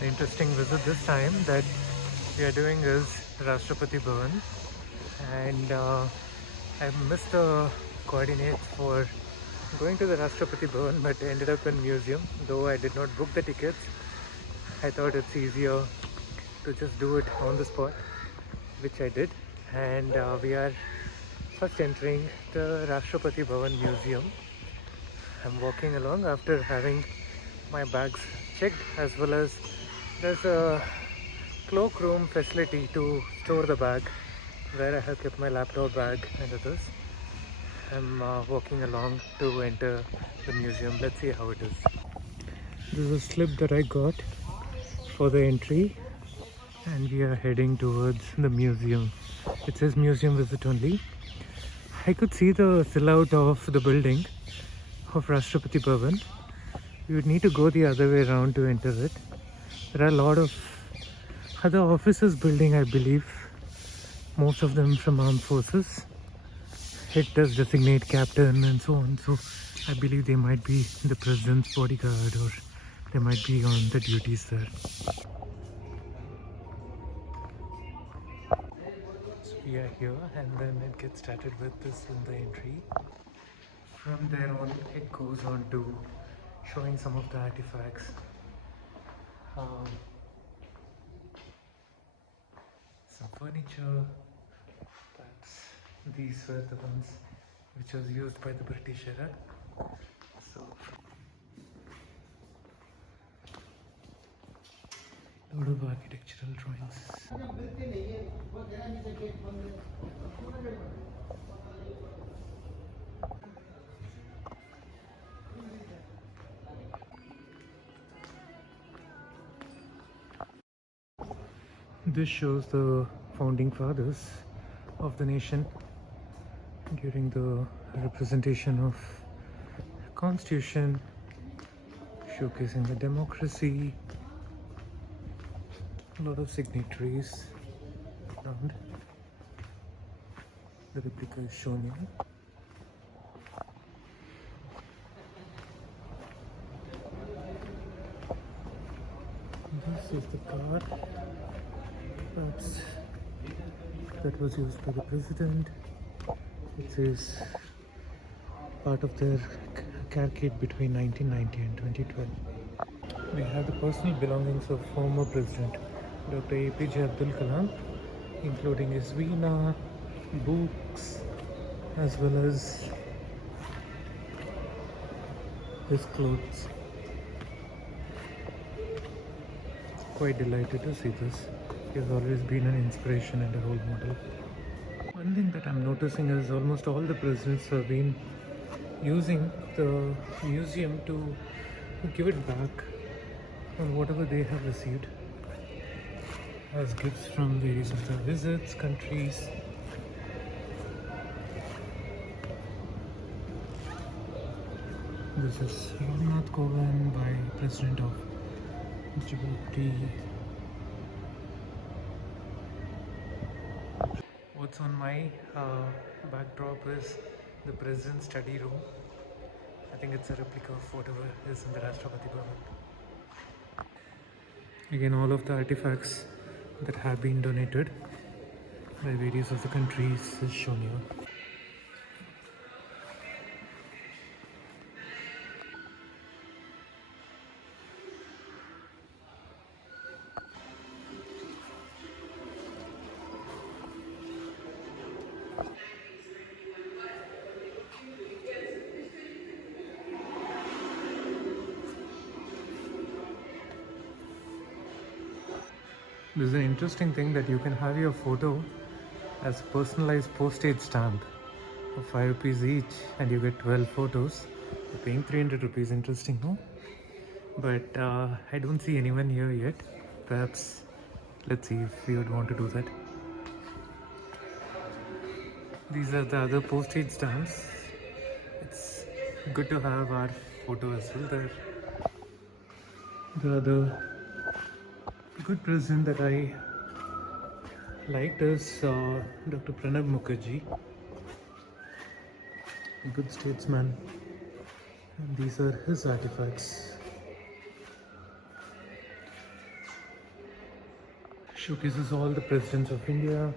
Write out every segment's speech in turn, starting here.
The interesting visit this time that we are doing is Rashtrapati Bhavan, and I missed the coordinates for going to the Rashtrapati Bhavan, but ended up in museum. Though I did not book the tickets, I thought it's easier to just do it on the spot, which I did. And we are first entering the Rashtrapati Bhavan Museum. I'm walking along after having my bags checked, as well as there's a cloakroom facility to store the bag where I have kept my laptop bag and others. I'm walking along to enter the museum. Let's see how it is. This is a slip that I got for the entry, and we are heading towards the museum. It says museum visit only. I could see the silhouette of the building of Rashtrapati Bhavan. You would need to go the other way around to enter it. There are a lot of other offices building, I believe, most of them from armed forces. It does designate captain and so on, so I believe they might be the president's bodyguard or they might be on the duties there. So we are here, and then it gets started with this in the entry. From there on, it goes on to showing some of the artifacts. Um, some furniture. Perhaps these were the ones which was used by the British era. So, lot of architectural drawings. This shows the founding fathers of the nation during the representation of constitution, showcasing the democracy. A lot of signatories around. The replica is shown here. This is the car that was used by the president. It is part of their carcade between 1990 and 2012. We have the personal belongings of former president Dr. APJ Abdul Kalam, including his veena, books, as well as his clothes. Quite delighted to see this. He has always been an inspiration and a role model. One thing that I'm noticing is almost all the presidents have been using the museum to give it back on whatever they have received as gifts from various of their visits, countries. This is Ramnath Kovind by President of Djibouti. What's on my backdrop is the President's study room. I think it's a replica of whatever is in the Rashtrapati Bhavan. Again, all of the artifacts that have been donated by various of the countries is shown here. This is an interesting thing that you can have your photo as personalized postage stamp of 5 rupees each, and you get 12 photos. You're paying 300 rupees. Interesting, no? But I don't see anyone here yet. Perhaps let's see if we would want to do that. These are the other postage stamps. It's good to have our photo as well there. The other good president that I liked is Dr. Pranab Mukherjee, a good statesman. And these are his artifacts. Showcases all the presidents of India.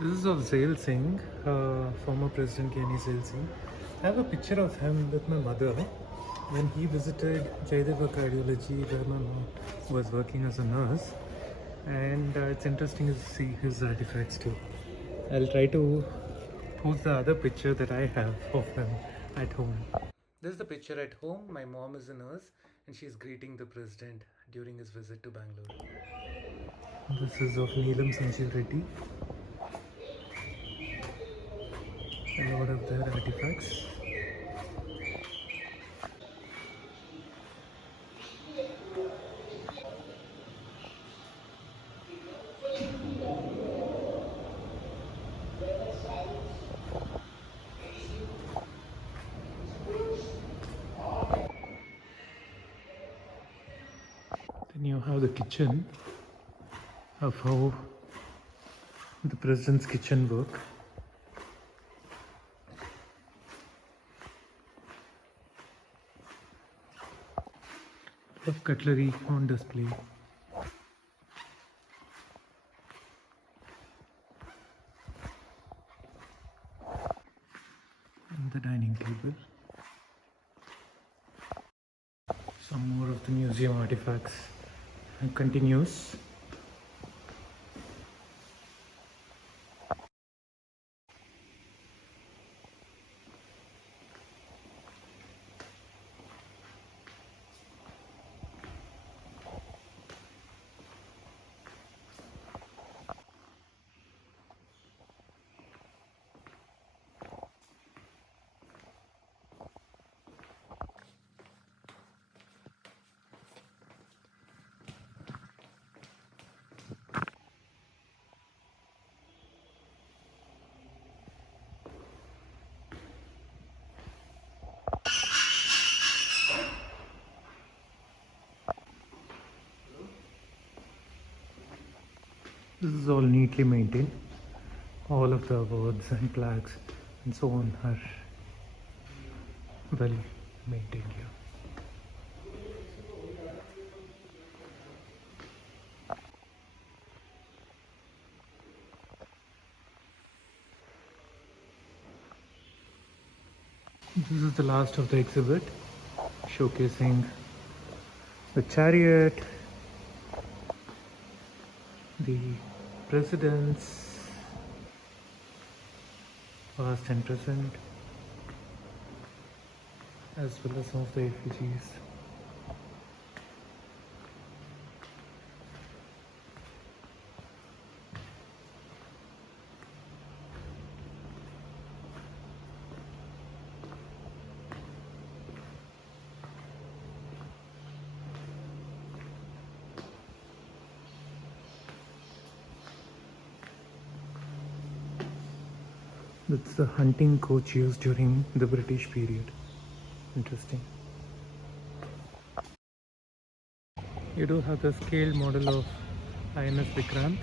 This is of Zail Singh, former President Kenny Zail Singh. I have a picture of him with my mother when he visited Jaideva Cardiology, where my mom was working as a nurse. And it's interesting to see his artifacts too. I'll try to post the other picture that I have of him at home. This is the picture at home. My mom is a nurse and she's greeting the president during his visit to Bangalore. This is of Neelam Sanjeev Reddy. A lot of their artifacts. Then you have the kitchen of how the president's kitchen work. Of cutlery on display. And the dining table. Some more of the museum artifacts. And continues. This is all neatly maintained. All of the awards and plaques and so on are well maintained here. This is the last of the exhibit, showcasing the chariot, the presidents, past and present, as well as some of the effigies. That's the hunting coach used during the British period. Interesting. You do have the scaled model of INS Vikrant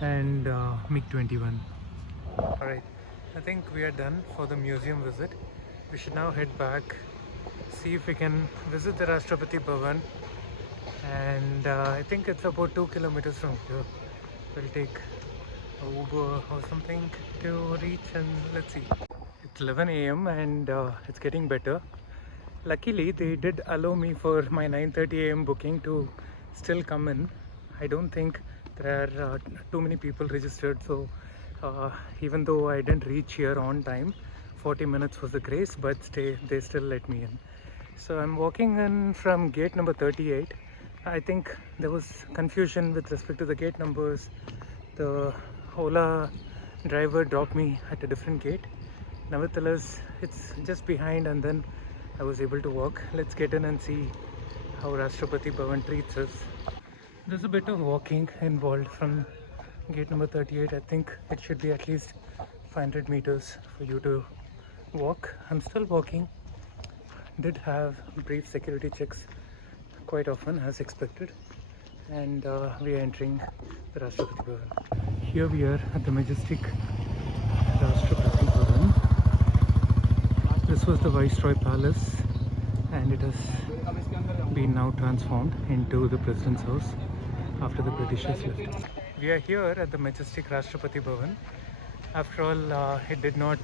and MiG-21. Alright, I think we are done for the museum visit. We should now head back, see if we can visit the Rashtrapati Bhavan, and I think it's about 2 kilometers from here. We'll take Uber or something to reach, and let's see. It's 11 a.m. and it's getting better. Luckily they did allow me for my 9:30 a.m. booking to still come in. I don't think there are too many people registered, so even though I didn't reach here on time, 40 minutes was the grace, but they still let me in. So I'm walking in from gate number 38. I think there was confusion with respect to the gate numbers. The Ola driver dropped me at a different gate. Nevertheless, it's just behind, and then I was able to walk. Let's get in and see how Rashtrapati Bhavan treats us. There's a bit of walking involved from gate number 38. I think it should be at least 500 meters for you to walk. I'm still walking. did have brief security checks quite often as expected, and we are entering the Rashtrapati Bhavan. Here we are at the majestic Rashtrapati Bhavan. This was the Viceroy Palace and it has been now transformed into the President's house after the Britishers left. We are here at the majestic Rashtrapati Bhavan. After all, it did not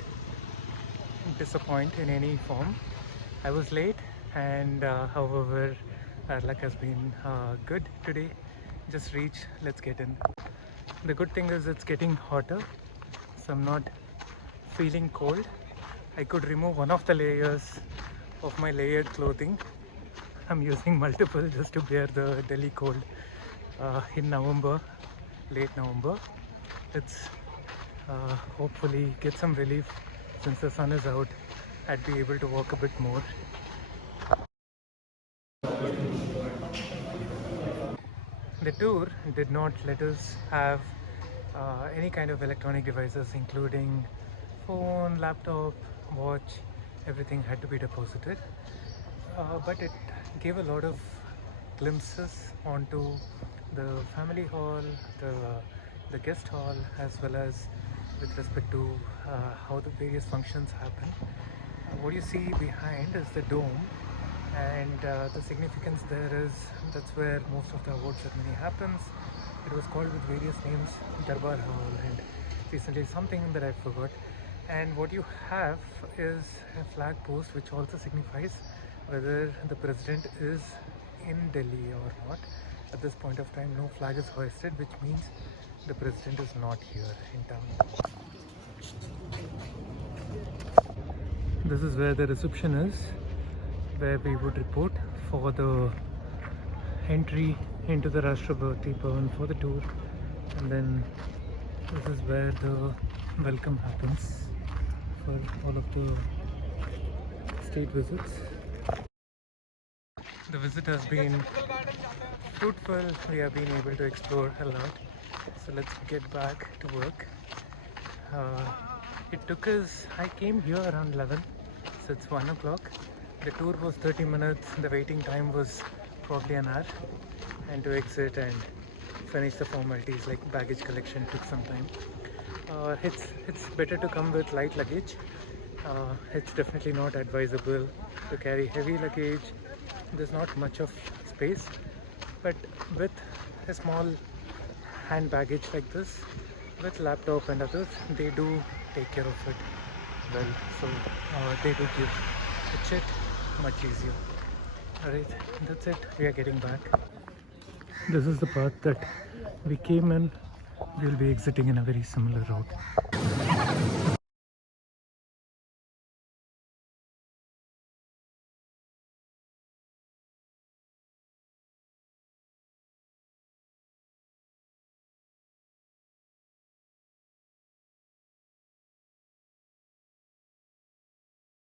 disappoint in any form. I was late and however our luck has been good today. Just reached, let's get in. The good thing is it's getting hotter, so I'm not feeling cold. I could remove one of the layers of my layered clothing. I'm using multiple just to bear the Delhi cold in November, late November. Let's hopefully get some relief. Since the sun is out, I'd be able to walk a bit more. The tour did not let us have any kind of electronic devices, including phone, laptop, watch. Everything had to be deposited, but it gave a lot of glimpses onto the family hall, the guest hall, as well as with respect to how the various functions happen. What you see behind is the dome, and the significance there is that's where most of the award ceremony happens. It was called with various names, Darbar Hall, and recently something that I forgot. And what you have is a flag post which also signifies whether the president is in Delhi or not. At this point of time, no flag is hoisted, which means the president is not here in town. This is where the reception is, where we would report for the entry into the Rashtrapati Bhavan for the tour, and then this is where the welcome happens for all of the state visits. The visit has been fruitful. We have been able to explore a lot, so let's get back to work. It took us, I came here around 11, so it's 1 o'clock. The tour was 30 minutes, the waiting time was probably an hour, and to exit and finish the formalities like baggage collection took some time. It's better to come with light luggage. It's definitely not advisable to carry heavy luggage. There's not much of space, but with a small hand baggage like this, with laptop and others, they do take care of it well, so they do give the check much easier. Alright, that's it. We are getting back. This is the path that we came in. We'll be exiting in a very similar route.